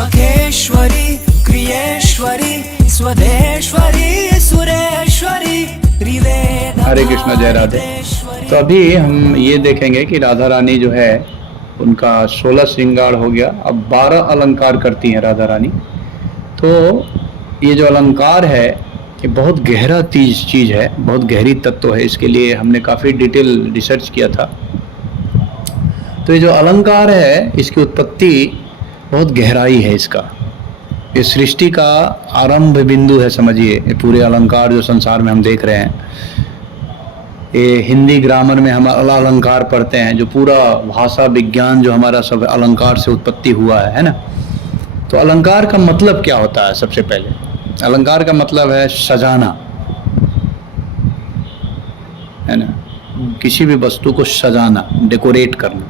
मखेश्वरी क्रियेश्वरी स्वदेश्वरी सुरेश्वरी त्रिवेद। हरे कृष्ण, जय राधे। तो अभी हम ये देखेंगे कि राधा रानी जो है उनका 16 श्रृंगार हो गया, अब 12 अलंकार करती हैं राधा रानी। तो ये जो अलंकार है ये बहुत गहरा चीज़ है, बहुत गहरी तत्व है। इसके लिए हमने काफ़ी डिटेल रिसर्च किया था। तो ये जो अलंकार है इसकी उत्पत्ति बहुत गहराई है इसका। ये सृष्टि का आरंभ बिंदु है, समझिए। ये पूरे अलंकार जो संसार में हम देख रहे हैं, ये हिंदी ग्रामर में हम अलंकार पढ़ते हैं, जो पूरा भाषा विज्ञान जो हमारा सब अलंकार से उत्पत्ति हुआ है ना। तो अलंकार का मतलब क्या होता है? सबसे पहले अलंकार का मतलब है सजाना, है ना। किसी भी वस्तु को सजाना, डेकोरेट करना,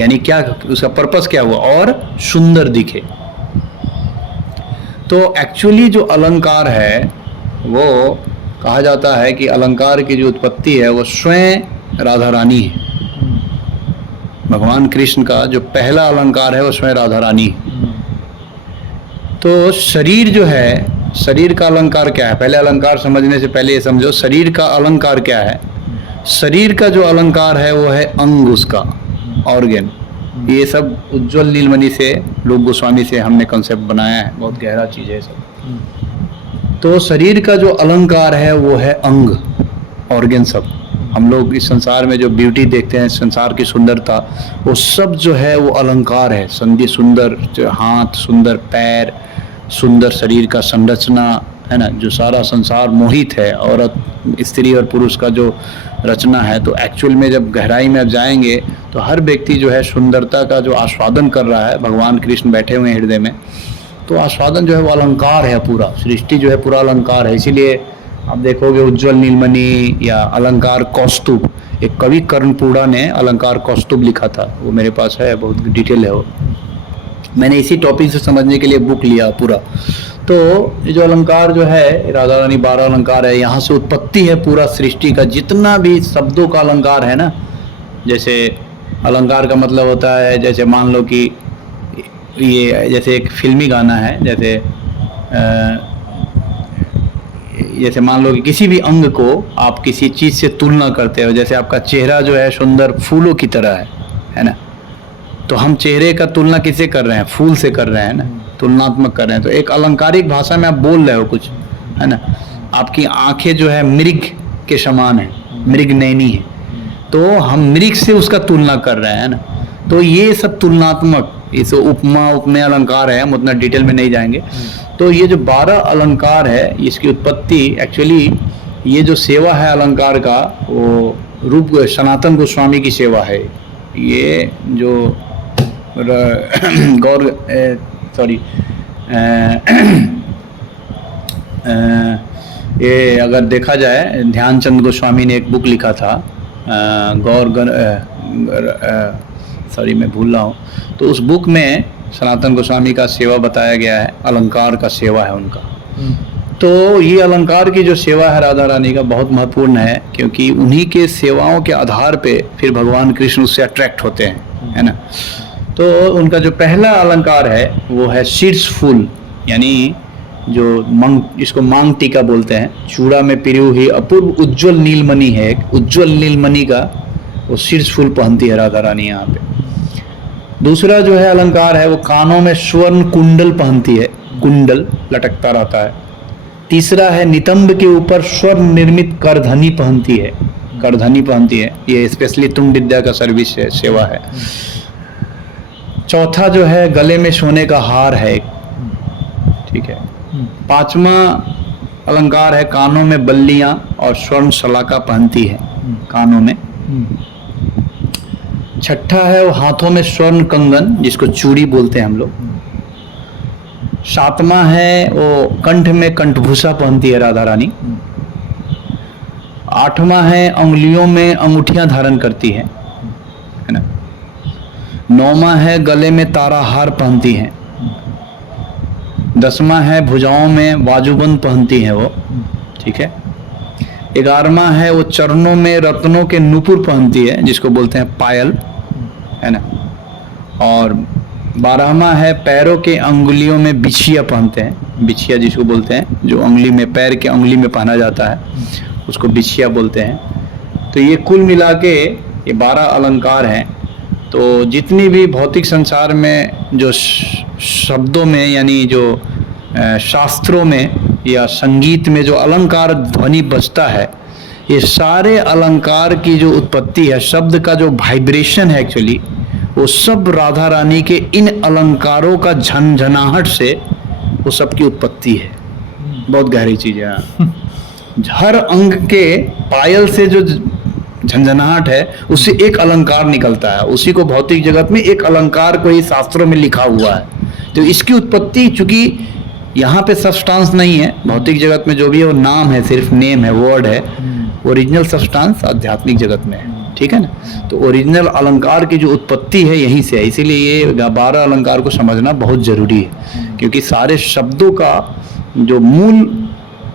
यानी क्या उसका पर्पस क्या हुआ? और सुंदर दिखे। तो एक्चुअली जो अलंकार है वो कहा जाता है कि अलंकार की जो उत्पत्ति है वो स्वयं राधा रानी है। भगवान कृष्ण का जो पहला अलंकार है वो स्वयं राधा रानी है। तो शरीर जो है, शरीर का अलंकार क्या है? पहले अलंकार समझने से पहले ये समझो शरीर का अलंकार क्या है। शरीर का जो अलंकार है वो है अंग, उसका ऑर्गन। ये सब उज्ज्वल नीलमणि से, रूप गोस्वामी से हमने कॉन्सेप्ट बनाया है, बहुत गहरा चीज़ है सब। तो शरीर का जो अलंकार है वो है अंग, ऑर्गन सब। हम लोग इस संसार में जो ब्यूटी देखते हैं, संसार की सुंदरता, वो सब जो है वो अलंकार है। संधि सुंदर जो हाथ, सुंदर पैर, सुंदर शरीर का संरचना, है ना। जो सारा संसार मोहित है, औरत, स्त्री और पुरुष का जो रचना है। तो एक्चुअल में जब गहराई में अब जाएंगे तो हर व्यक्ति जो है सुंदरता का जो आस्वादन कर रहा है, भगवान कृष्ण बैठे हुए हैं हृदय में, तो आस्वादन जो है वो अलंकार है। पूरा सृष्टि जो है पूरा अलंकार है। इसीलिए आप देखोगे उज्ज्वल नीलमणि या अलंकार कौस्तुभ, एक कवि कर्णपूरा ने अलंकार कौस्तुभ लिखा था, वो मेरे पास है, बहुत डिटेल है वो। मैंने इसी टॉपिक से समझने के लिए बुक लिया पूरा। तो ये जो अलंकार जो है राधा रानी 12 अलंकार है, यहाँ से उत्पत्ति है पूरा सृष्टि का। जितना भी शब्दों का अलंकार है ना, जैसे अलंकार का मतलब होता है, जैसे मान लो कि ये जैसे एक फिल्मी गाना है, जैसे मान लो कि किसी भी अंग को आप किसी चीज़ से तुलना करते हो। जैसे आपका चेहरा जो है सुंदर फूलों की तरह है ना। तो हम चेहरे का तुलना किससे कर रहे हैं? फूल से कर रहे हैं ना, तुलनात्मक कर रहे हैं। तो एक अलंकारिक भाषा में आप बोल रहे हो कुछ, है ना। आपकी आंखें जो है मृग के समान है, मृग नैनी है, तो हम मृग से उसका तुलना कर रहे हैं ना। तो ये सब तुलनात्मक, इसे उपमा उपमेय अलंकार है, हम उतना डिटेल में नहीं जाएंगे। तो ये जो 12 अलंकार है, इसकी उत्पत्ति एक्चुअली ये जो सेवा है अलंकार का, वो रूप सनातन गोस्वामी की सेवा है। ये जो ये अगर देखा जाए, ध्यानचंद गोस्वामी ने एक बुक लिखा था, मैं भूल रहा हूँ। तो उस बुक में सनातन गोस्वामी का सेवा बताया गया है, अलंकार का सेवा है उनका। तो ये अलंकार की जो सेवा है राधा रानी का बहुत महत्वपूर्ण है, क्योंकि उन्हीं के सेवाओं के आधार पे फिर भगवान कृष्ण उससे अट्रैक्ट होते हैं, है ना। तो उनका जो पहला अलंकार है वो है शीर्ष फूल, यानी जो जिसको मांग टीका बोलते हैं। चूड़ा में पिरी हुई अपूर्व उज्ज्वल नीलमणि है, एक उज्ज्वल नीलमणि का वो शीर्ष फूल पहनती है राधा रानी यहाँ पे। दूसरा जो है अलंकार है वो कानों में स्वर्ण कुंडल पहनती है, कुंडल लटकता रहता है। तीसरा है नितंब के ऊपर स्वर्ण निर्मित करधनी पहनती है, करधनी पहनती है। ये स्पेशली तुंग विद्या का सर्विस है, सेवा है। चौथा जो है गले में सोने का हार है, ठीक है। पांचवा अलंकार है कानों में बल्लियां और स्वर्ण सलाका पहनती है कानों में। छठा है वो हाथों में स्वर्ण कंगन, जिसको चूड़ी बोलते हैं हम लोग। सातवां है वो कंठ में कंठभूषा पहनती है राधा रानी। आठवां है अंगुलियों में अंगूठियां धारण करती है ना। नौवां है गले में ताराहार पहनती है। 10वां है भुजाओं में बाजूबंद पहनती है वो, ठीक है। 11वां है वो चरणों में रत्नों के नूपुर पहनती है, जिसको बोलते हैं पायल, है ना। और 12वां है पैरों के अंगुलियों में बिछिया पहनते हैं। बिछिया जिसको बोलते हैं, जो अंगुली में, पैर के अंगुली में पहना जाता है, उसको बिछिया बोलते हैं। तो ये कुल मिला के ये 12 अलंकार हैं। तो जितनी भी भौतिक संसार में जो शब्दों में, यानी जो शास्त्रों में या संगीत में जो अलंकार ध्वनि बजता है, ये सारे अलंकार की जो उत्पत्ति है, शब्द का जो वाइब्रेशन है एक्चुअली, वो सब राधा रानी के इन अलंकारों का झनझनाहट से वो सब की उत्पत्ति है। बहुत गहरी चीज है। हर अंग के पायल से जो झंझनाहट है, उससे एक अलंकार निकलता है। उसी को भौतिक जगत में एक अलंकार को ही शास्त्रों में लिखा हुआ है। तो इसकी उत्पत्ति, चूंकि यहाँ पे सब्सटेंस नहीं है, भौतिक जगत में जो भी है वो नाम है, सिर्फ नेम है, वर्ड है। ओरिजिनल सब्सटेंस आध्यात्मिक जगत में है, ठीक है ना। तो ओरिजिनल अलंकार की जो उत्पत्ति है यहीं से है। इसीलिए ये 12 अलंकार को समझना बहुत जरूरी है, क्योंकि सारे शब्दों का जो मूल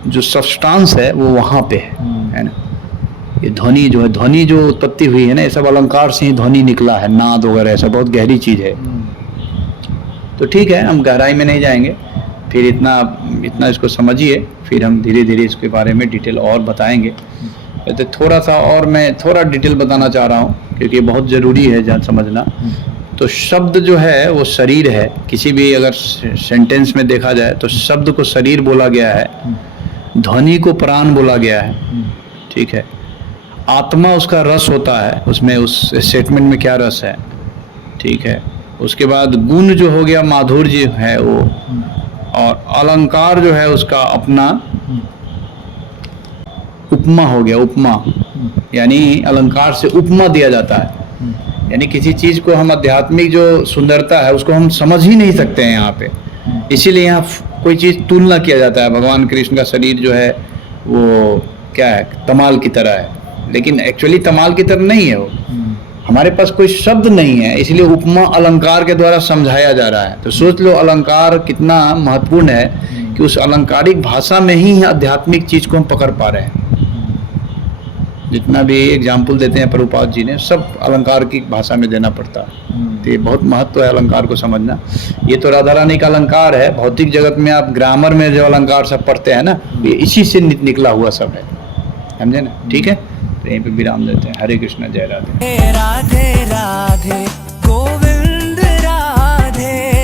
जो सब्सटेंस है वो वहाँ पे है ना। ये ध्वनि जो है, ध्वनि जो उत्पत्ति हुई है ना, ये सब अलंकार से ही ध्वनि निकला है, नाद वगैरह, ऐसा बहुत गहरी चीज है। तो ठीक है, हम गहराई में नहीं जाएंगे, फिर इतना इसको समझिए, फिर हम धीरे धीरे इसके बारे में डिटेल और बताएंगे। तो थोड़ा सा और मैं थोड़ा डिटेल बताना चाह रहा हूँ, क्योंकि ये बहुत ज़रूरी है जान समझना। तो शब्द जो है वो शरीर है। किसी भी अगर सेंटेंस में देखा जाए तो शब्द को शरीर बोला गया है, ध्वनि को प्राण बोला गया है, ठीक है। आत्मा उसका रस होता है, उसमें उस स्टेटमेंट में क्या रस है, ठीक है। उसके बाद गुण जो हो गया, माधुर्य है वो, और अलंकार जो है उसका अपना उपमा हो गया। उपमा यानी अलंकार से उपमा दिया जाता है, यानी किसी चीज को हम आध्यात्मिक जो सुंदरता है उसको हम समझ ही नहीं सकते हैं यहाँ पे, इसीलिए यहाँ कोई चीज तुलना किया जाता है। भगवान कृष्ण का शरीर जो है वो क्या है, तमाल की तरह है, लेकिन एक्चुअली तमाल की तरह नहीं है वो। हमारे पास कोई शब्द नहीं है, इसलिए उपमा अलंकार के द्वारा समझाया जा रहा है। तो सोच लो अलंकार कितना महत्वपूर्ण है कि उस अलंकारिक भाषा में ही आध्यात्मिक चीज को हम पकड़ पा रहे हैं। जितना भी एग्जाम्पल देते हैं प्रभुपाद जी ने, सब अलंकार की भाषा में देना पड़ता है। तो ये बहुत महत्व है अलंकार को समझना। ये तो राधा रानी का अलंकार है। भौतिक जगत में आप ग्रामर में जो अलंकार सब पढ़ते हैं ना, ये इसी से निकला हुआ सब है, समझे ना। ठीक है, तो यहीं पे विराम देते हैं। हरे कृष्ण, जय राधे। राधे राधे गोविंद राधे।